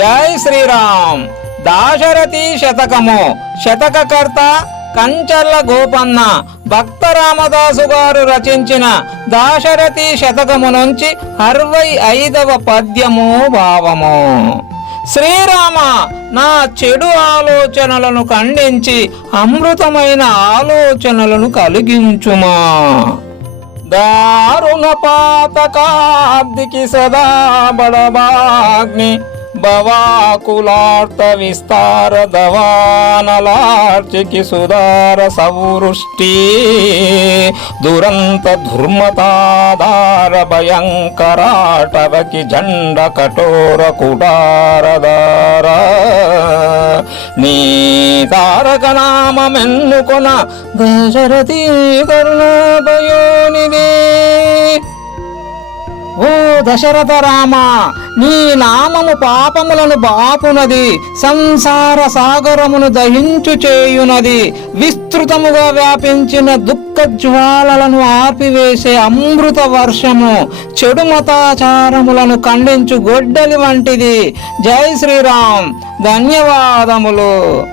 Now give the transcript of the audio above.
జై శ్రీరామ్. దాశరథి శతకము. శతకకర్త కంచర్ల గోపన్న. భక్త రామదాసు గారు రచించిన దాశరథి శతకము నుంచి అరవై ఐదవ పద్యము భావము. శ్రీరామ నా చెడు ఆలోచనలను ఖండించి అమృతమైన ఆలోచనలను కలిగించుమా. దారుణ పాతకాబ్దికి సదా బడబాగ్ని భవాకులార్త విస్తార దవానలార్చికి సుదార సౌరుష్టి దురంత ధుర్మతాదార భయంకరాటవకి జండ కఠోర కుటారదార నీ తారక నామమెన్నుకొన దశరథీ కరుణాభయోనిది దశరథ రామ నీ నామము పాపములను బాపునది సంసార సాగరమును దహించు చేయునది విస్తృతముగా వ్యాపించిన దుఃఖ జ్వాలలను ఆపివేసే అమృత వర్షము చెడు మతాచారములను ఖండించు గొడ్డలి వంటిది. జై శ్రీరామ్. ధన్యవాదములు.